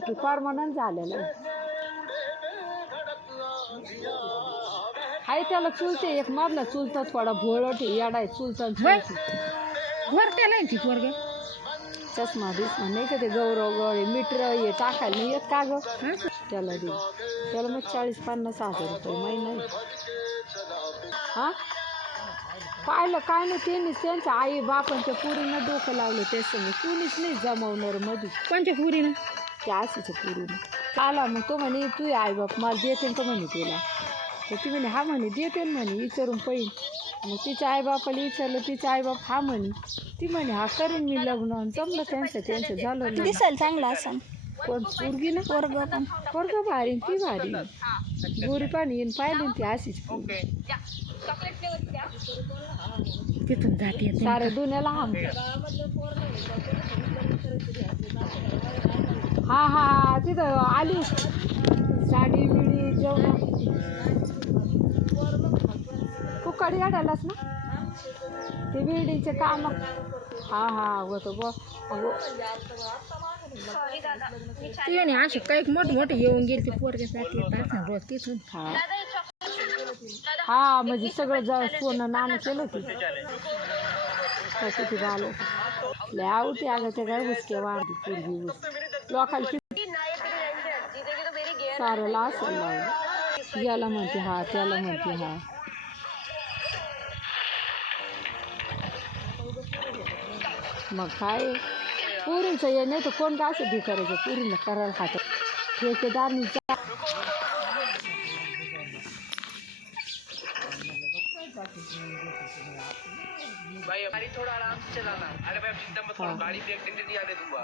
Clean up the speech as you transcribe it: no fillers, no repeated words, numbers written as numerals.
की परमनंट झालेलं आहे. हाय त्याला चुलते एक मधला चुलता थोडा भोळट येडाय चुलता घर त्याला ती पोरग चष्मा बिस्मा नाही का ते गौरव गवळे मीटर हे टाकायला नाही येत का ग त्याला दे त्याला मग 40-50 हजार रुपये महिना. हां पाहिलं काय नाही त्यांनीच त्यांच्या आई बापांच्या पुरीनं डोकं लावलं ते समोर कुणीच नाही जमवणार मध्ये. कोणच्या पुरीनं? त्या आशीच्या पुरीनं आला मग तो म्हणे तू आई बाप मला देते तो म्हणे तुला. तर ती म्हणे हा म्हणे देते म्हणे विचारून पैन. मग तिच्या आईबापाला विचारलं तिच्या आईबाप हा म्हणे. ती म्हणे हा करेन मी लग्न. जमलं त्यांचं झालं. दिसायला चांगला असं कोण पोरगी ना पोरग भारी ती भारी गोरी पाणी येईन पाहिली ती अशीच तिथून जाते साऱ्या दुनियाला हम हा हा तिथं आली साडी बिडी जेवण कुकडी आडालाच ना ते बिल्डिंगचे काम. हा हा होतं ब तिने असे काही मोठे येऊन गेले ते पोरग्यासाठी रोज तिथून. हा म्हणजे सगळं सोनं नाणं केलं की कसं ते झालं लय आवडते अगं ते काय हुसक्या वाढली पूर्वी लोकांना साऱ्याला असं लावलं याला म्हणते हा त्याला म्हणते हा. मग काय पुरींचं ये नाही तर कोण काय असं करायचं पुरीला करायला खातं ठेकेदारनी भाई थोड़ा आराम से चलाना. अरे भाई चिंता मत करो गाड़ी ब्रेक दे दी आने दूंगा.